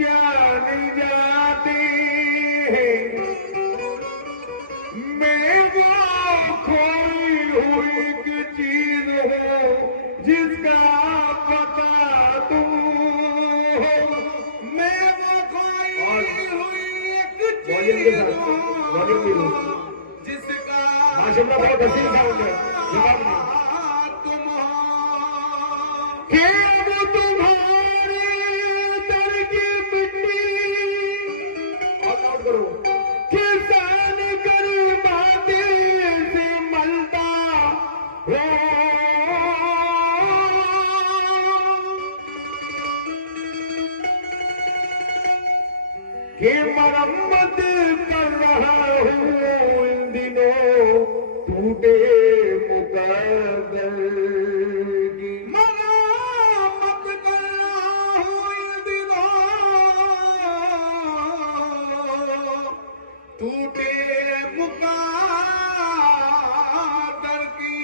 जानी जाती है मैं वो खोई हुई एक चीज हो जिसका पता तू हो। मैं वो खोई हुई एक चीज हो जिसका माशाल्लाह बहुत हसीन साउंड है, जवाब नहीं। तुम हो कि वो तुम्हारे दर की मिट्टी और नोट करो किसान कर माटी से मलता हो कि मरम्मत कर रहा हूँ इन दिनों टूटे मुकद्दर की मरम्मत कर रहा हूँ इन दिनों टूटे मुकद्दर की।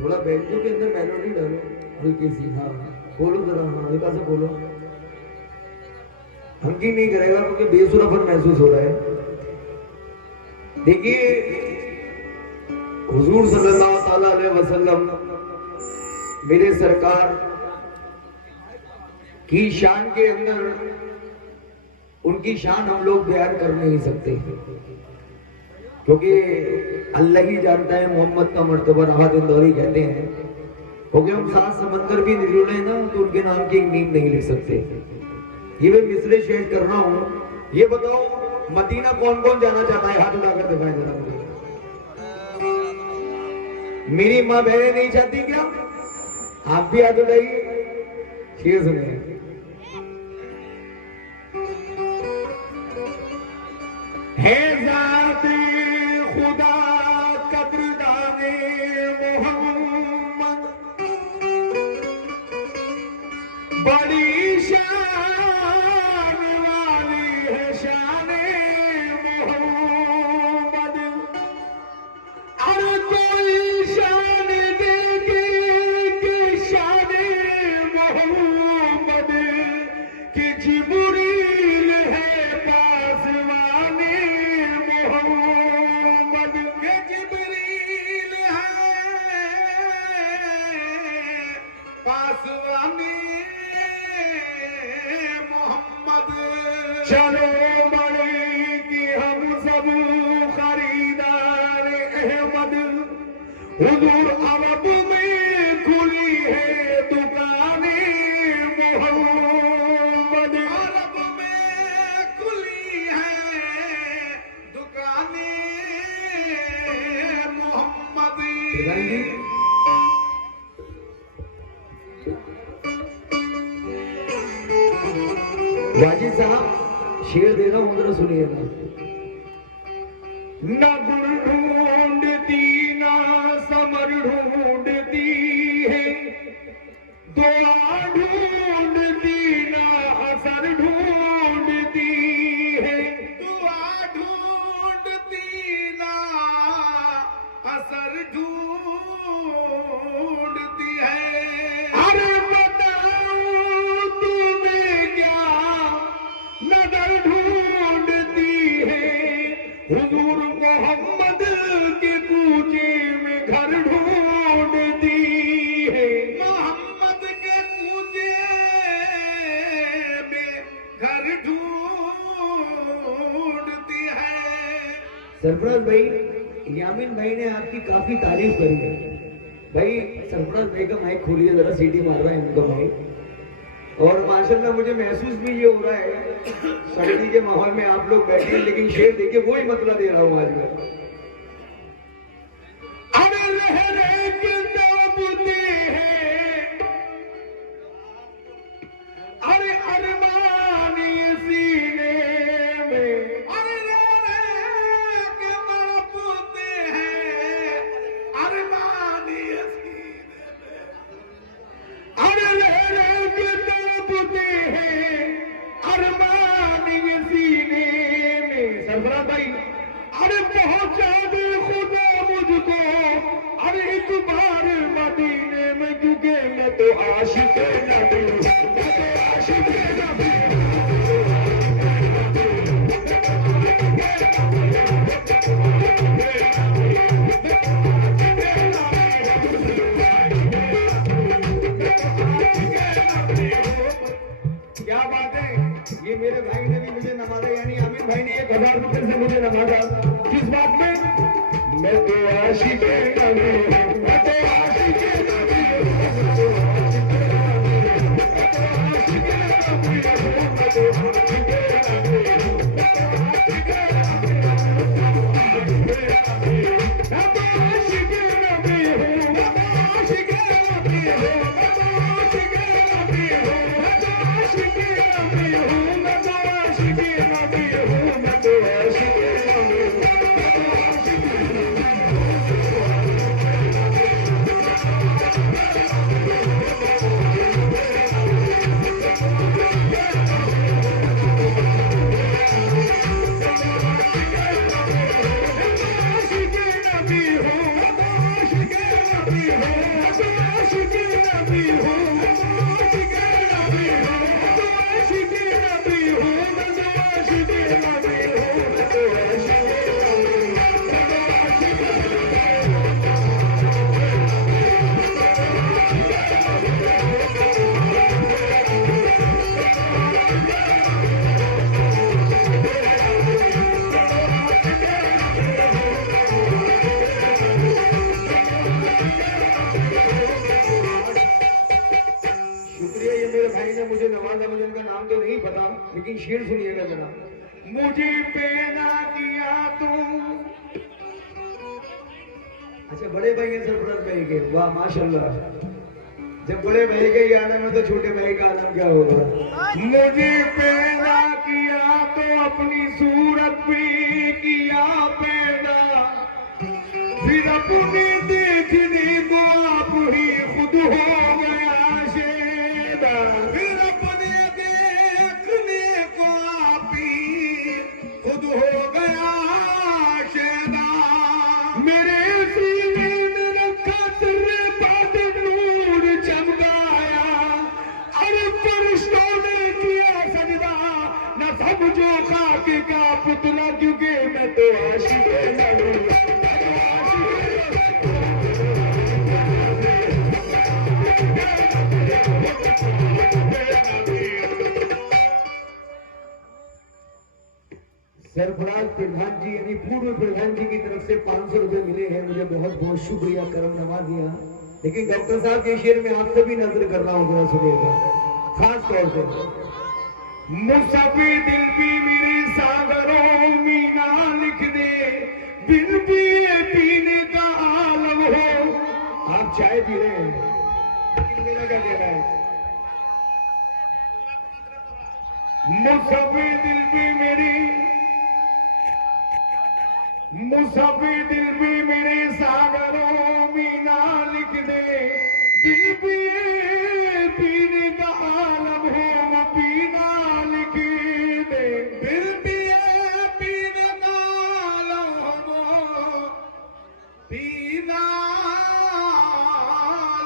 थोड़ा बैंजो के अंदर मेलोडी डालो हल्की सी। हाँ बोलो जरा, हाँ हल्का सा बोलो। हंकी नहीं करेगा क्योंकि बेसुरापन महसूस हो रहा है। देखिए हुजूर सल्लल्लाहु अलैहि वसल्लम मेरे सरकार की शान के अंदर उनकी शान हम लोग बयान कर नहीं सकते क्योंकि अल्लाह ही जानता है मोहम्मद का मर्तबा। राहत इंदौरी कहते हैं क्योंकि हम सात समंदर भी निरूले ना तो उनके नाम की एक नींद नहीं लिख सकते। ये मैं मिसरे शेयर कर रहा हूं। ये बताओ मदीना कौन कौन जाना चाहता है? हाथ उठाकर दिखाएं जरा मुझे। मेरी माँ बहनें नहीं चाहती क्या? आप भी हाथ उठाइए। शेर सुने है ज़ाते खुदा कद्रदाने मोहम्मद बड़ी शान वाली है शाने मोहम्मद। और कोई शान देगी कि शाने मोहम्मद कि जिब्रील है पासवाने मोहम्मद के जिब्रील है पासवाने मोहम्मद। चलो बड़े कि हम सब खरीदार अहमद हुजूर अरब में खुली है दुकानें मोहम्मद। अरब में खुली है दुकानें मोहम्मद। वाजिद साहब शेर दे रहा हूं जरा सुनिएगा। न गुण ढूंढती ना समर ढूंढती है दुआ ढूंढती ना असर ढूंढती है। दुआ ढूंढती ना असर ढूंढती है। अरे बताओ तुम्हें क्या नजर ढूंढती है हुजूर मोहम्मद के कूचे में घर ढूंढती है। मोहम्मद के कूचे में घर ढूंढती है। सरफराज भाई, यामिन भाई ने आपकी काफी तारीफ करी है। भाई सरफराज भाई का माइक खोलिए जरा, सीटी मार रहा है इनका माइक। और माशाल्लाह मुझे महसूस भी ये हो रहा है सर्दी के माहौल में आप लोग बैठे हैं, लेकिन शेर देखिए वही मतलब दे रहा हूं आज मैं। अरे लहरें किताबती है अरे अरमानी सीने में। अरे लहरें किताबती है अरमानी सीने में। अरे लहरें किताबती है अरमानी सीने में। सरफराज भाई अरे पहुंचा मजा किस बात में? मैं तो आशिक नबी हूँ, मैं तो आशिक नबी हूँ, मैं तो आशिक नबी हूँ, मैं तो आशिक नबी हूँ, मैं तो आशिक नबी हूँ, मैं तो आशिक नबी हूँ, मैं तो आशिक नबी हूँ, मैं तो आशिक नबी हूँ, मैं तो आशिक नबी हूँ, मैं तो आशिक नबी हूँ। शुक्रिया, ये मेरे भाई ने मुझे नवाजा, मुझे इनका नाम तो नहीं पता, लेकिन शेर सुनिएगा जरा। मुझे पैदा किया तू, अच्छा बड़े भाई हैं सरफराज भाई के, वाह माशाल्लाह। जब बड़े भाई के ही आलम है तो छोटे भाई का आलम क्या होगा। मुझे पैदा किया तो अपनी सूरत भी किया पैदा, फिर अपने देखने को आप ही खुद हो गया शेदा, फिर अपने देखने को आप ही खुद हो गया शेदा। मेरे सीने में रखा तेरे बाद नूर चमकाया, अरे फरिश्तों ने किया सजदा, न समझो खाक का पुतला, क्योंकि मैं तो आशिक नबी हूँ। सरफराज प्रधान जी यानी पूर्व प्रधान जी की तरफ से 500 रुपए मिले हैं, मुझे बहुत बहुत शुक्रिया, करम नवाजिया। लेकिन डॉक्टर साहब के शेर में आप सभी नजर कर रहा हूँ, जरा सुनिएगा खास तौर से। मुसफी दिल भी मेरे सागरों मीना लिख दे, बिन पिए पीने का आलम हो। आप चाय पी रहे हैं, लेकिन मेरा क्या कहना है। मुसफी दिल भी मेरी, मुसफी दिल भी मेरे सागरों में ना लिख दे, दिल पिए पीने का आलम हो, वो पीना लिख दे, दिल पिए पीने का आलम हो, पीना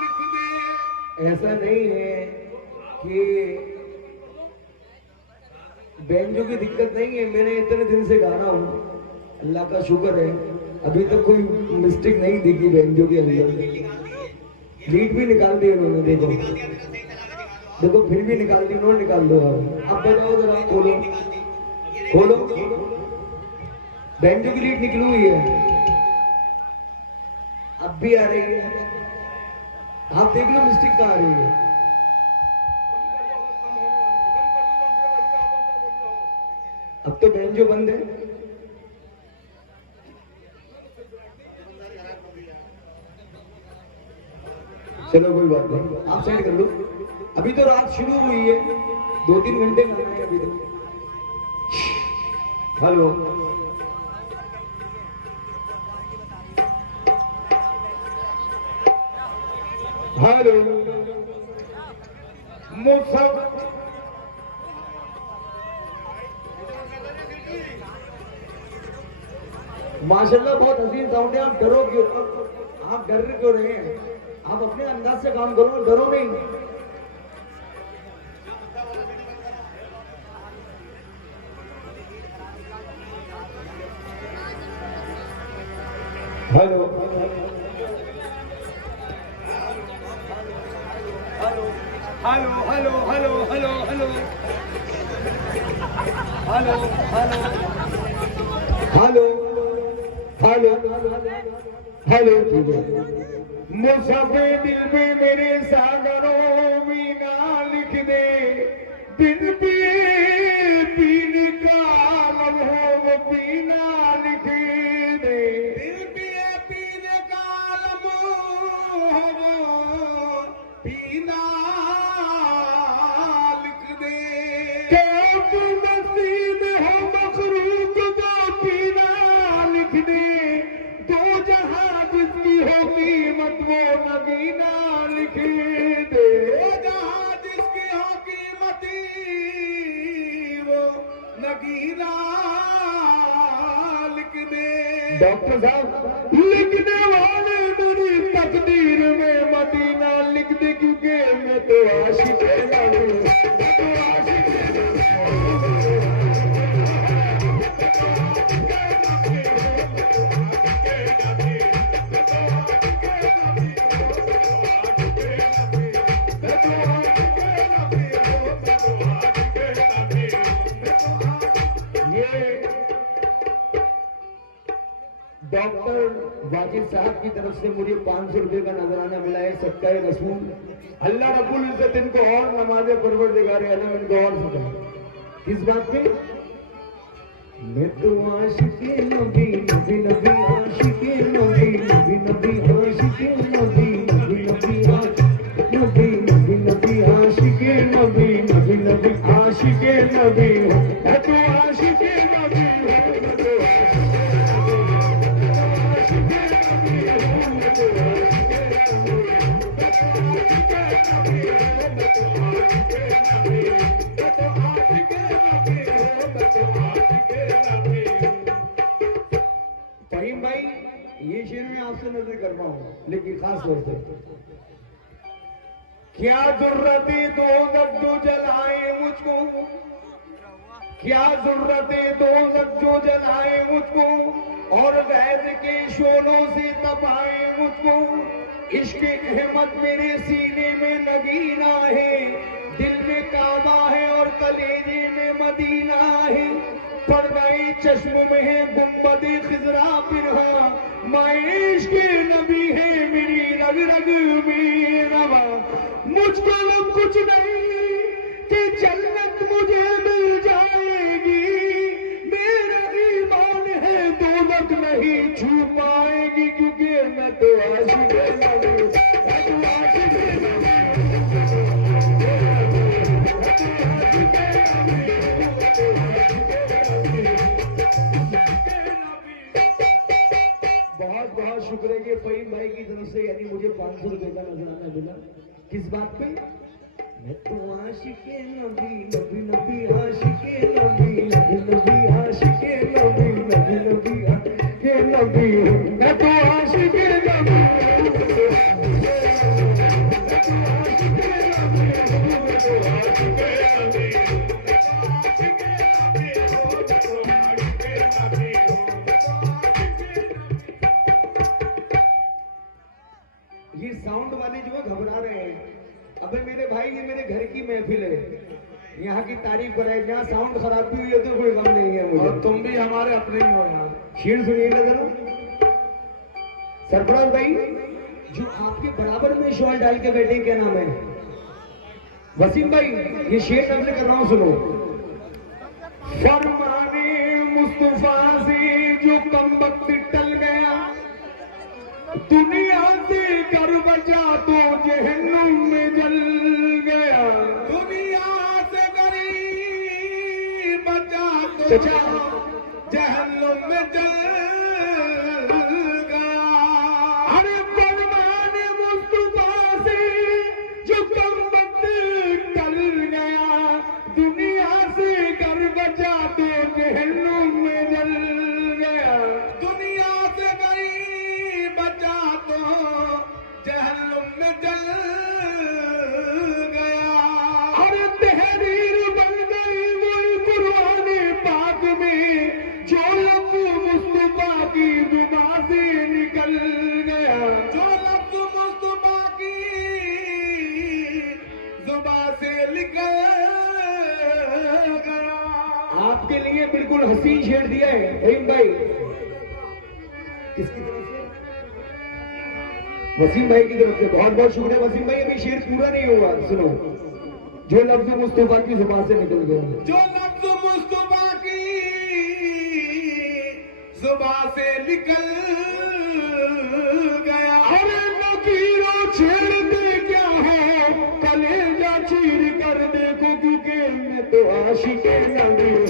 लिख दे। ऐसा नहीं है कि बैंजो की दिक्कत नहीं है, मैंने इतने दिन से गा रहा हूँ, अल्लाह का शुक्र है अभी तक कोई मिस्टेक नहीं दिखी बैंजो के अंदर। लीड भी निकाल दी उन्होंने, देखो देखो फिर भी निकाल दी उन्होंने, निकाल दो आप बताओ जरा, खोलो खोलो, बैंजो की लीड निकली हुई है, अब भी आ रही है, आप देख लो मिस्टेक कहाँ आ रही है। अब तो बैंजो बंद है, चलो कोई बात नहीं, आप साइड कर लो, अभी तो रात शुरू हुई है, 2-3 घंटे गाना है अभी तो। हेलो हेलो, माशाल्लाह बहुत हसीन साउंड है। आप डरो क्यों, आप डर क्यों रहे हैं, आप अपने अंदाज से काम करो, डरो नहीं। Hello hello hello hello hello hello hello hello hello hello hello hello मुसफे दिल में मेरे सागरों में ना लिख दे, बिन पिए पीने का लम्हों वो पीना लिख दे, बिन पिए पीने का लम्हों वो पीना लिख दे, क्या तू नसीब हो मखलूक को पीना लिख दे, दो जहां जिसकी हो कीमत वो नगीना लिख दे, दो जहां जिसकी हो कीमत वो नगीना लिख दे। डॉक्टर साहब लिखने वाले मेरी तकदीर में मदीना लिख दे, क्योंकि मैं तो आशिक हूं, मैं तो आशिक डॉक्टर वाजिद साहब की तरफ से मुझे 500 रुपए का नजराना मिला है, सबका रसूल। अल्लाह रब्बुल इज्जत इनको और नमाज़े परवरदिगार आलम इनको और सुनाए। किस बात पे? मैं तो आशिक़े नबी नबी नबी आशिक़े नबी नबी नबी आशिक़े नबी नबी नबी नबी नबी नबी आशिक़े नबी नबी नबी आशिक़े नबी हूँ, मैं तो आशिक़े नबी हूँ, मैं तो फहीम भाई, ये शेर में आपसे नजर कर रहा हूं, लेकिन खास तौर से क्या जरूरत दो जो जलाए मुझको, क्या जरूरत दो जलाए मुझको, और वैद के शोलों से तपाए मुझको, इश्क अहमद मेरे सीने में नगीना है, दिल में काबा है और कलेजे में मदीना है, पर्दाए चश्म में है गुंबद खिजरा पिन्हा, माइश के नबी है मेरी रग रग में रवा, मुझको अब कुछ नहीं कि जन्नत मुझे मिल जाएगी, मेरा ईमान है दौलत नहीं छू पाएगी, क्योंकि मैं तो आशिक़ नबी, मैं तो आशिक़ नबी, बहुत बहुत शुक्र है कि फहीम भाई की तरफ से यानी मुझे 500 रुपए का नजराना मिला। किस बात पे? मैं तो आशिक़े नबी नबी नबी आशिक़े नबी नबी नबी आशिक़े नबी नबी नबी आशिक़े नबी हूँ, मैं तो आशिक़े नबी हूँ, मैं तो आशिक़े नबी हूँ, मैं तो आशिक़े नबी हूँ, ये साउंड वाले जो है घबरा रहे हैं। अबे मेरे भाई, ये मेरे घर की महफिल है, यहाँ की तारीफ कराए, जहाँ साउंड खराब भी हुई है तो कोई गम नहीं है मुझे, और तुम भी हमारे अपने ही हो यहाँ। शेर सुनिएगा जरा। सरफराज भाई, जो आपके बराबर में शॉल डाल के बैठे, क्या नाम है? वसीम भाई, ये शेर नजर कर रहा हूँ, सुनो। फरमाने मुस्तफा से जो कम वक्त टल गया, दुनिया से कर बचा तो जहन्नुम में जल गया, दुनिया से गरीब बचा तो जहन्नुम में जल गया। अरे फरमाने मुस्तफा से जो कम वक्त टल गया, दुनिया से कर बचा तो जहन्नुम में जल गया, दुनिया से गरीब बचा तो जहन्नुम में जल गया। अरे तहरीर बन गई वो कुरान पाक में, सीन छेड़ दिया है रहीम भाई। किसकी तरफ से? वसीम भाई की तरफ से बहुत बहुत शुक्रिया वसीम भाई। अभी शेर पूरा नहीं हुआ, सुनो। जो लफ्ज मुस्तफा की जुबान से निकल गया, जो लफ्ज मुस्तफा की जुबान से निकल गया, अरे नकीरों छेड़ दे क्या हो, कलेजा चीर कर देखो, क्योंकि मैं तो आशिक़ नबी हूं।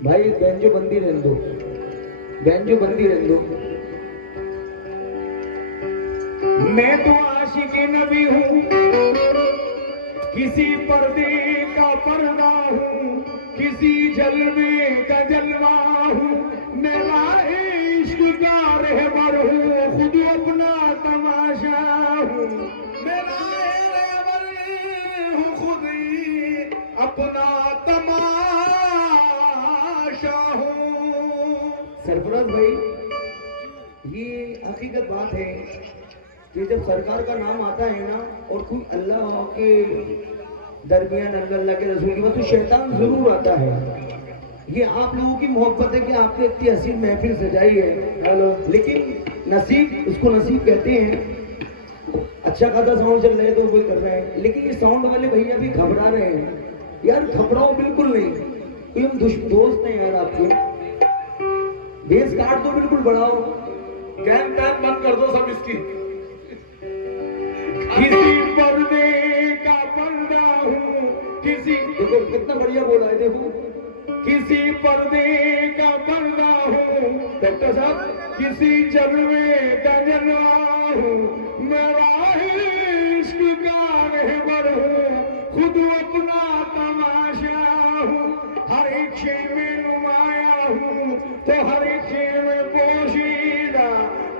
भाई बैंजो बंदी रहने दो, बैंजो बंदी रहने दो। मैं तो आशिक़ नबी हूँ, किसी पर्दे का पर्दा हूँ, किसी जलवे का जलवा हूँ। मैं राहे इश्क का रहबर हूँ, खुद अपना तमाशा हूँ। मैं राहे रहबर हूँ, खुद अपना तमाशा हूँ। सरफराज भाई, ये हकीकत बात है कि जब सरकार का नाम आता है ना और कोई अल्लाह के दरमियान अल्लाह के रसूल की बात, तो शैतान जरूर आता है। ये आप लोगों की मोहब्बत है कि आपने इतनी हसीन महफिल सजाई है, हेलो, लेकिन नसीब, उसको नसीब कहते हैं। अच्छा खासा साउंड चल रहा है तो कोई कर रहा है, लेकिन ये साउंड वाले भैया भी घबरा रहे हैं। यार घबराओ बिल्कुल नहीं, कोई हम दोस्त हैं यार आपके। बेस काट दो, बिल्कुल बढ़ाओ, कैन पैन बंद कर दो सब इसकी। किसी पर्दे का पर्दा हूँ, किसी, देखो कितना बढ़िया बोला है, देखो, किसी पर्दे का पर्दा हूँ डॉक्टर साहब, किसी जलवे का जलवा हूँ। मैं राहे इश्क का रहबर हूँ, खुद अपना तमाशा हूँ। हर एक शे में नुमाया हूँ तो हर एक शे में पोशीदा,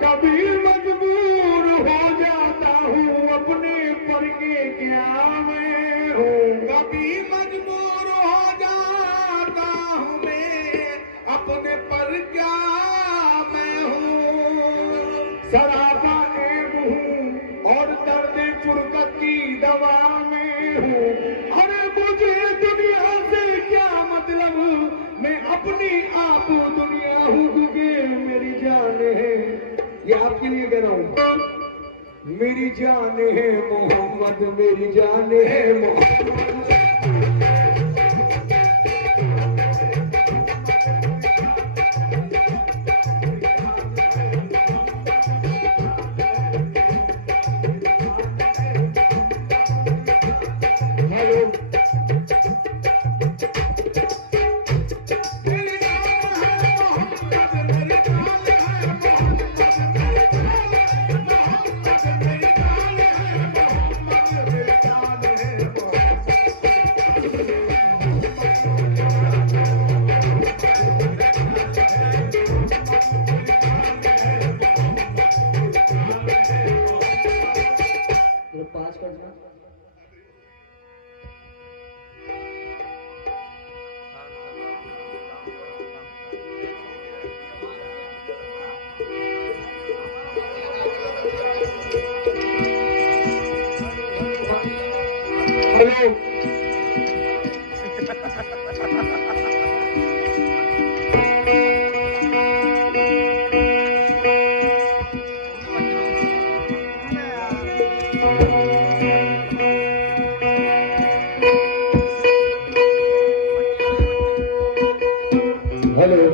कभी मजबूर हो जाता हूँ अपने पर के क्या मैं हूँ। कभी मजबूर हो जाता हूँ मैं, अपने पर क्या मैं हूँ। सरापा ऐब हूँ और दर्द फुरकत की दवा में हूँ। अरे मुझे दुनिया से क्या मतलब, मैं अपनी आप दुनिया हूँ, क्योंकि मेरी जान है, ये आपके लिए कह रहा हूँ, मेरी जान है मोहम्मद, मेरी जान है मोहम्मद। हेलो, पाँच कर दो। Hello, hello,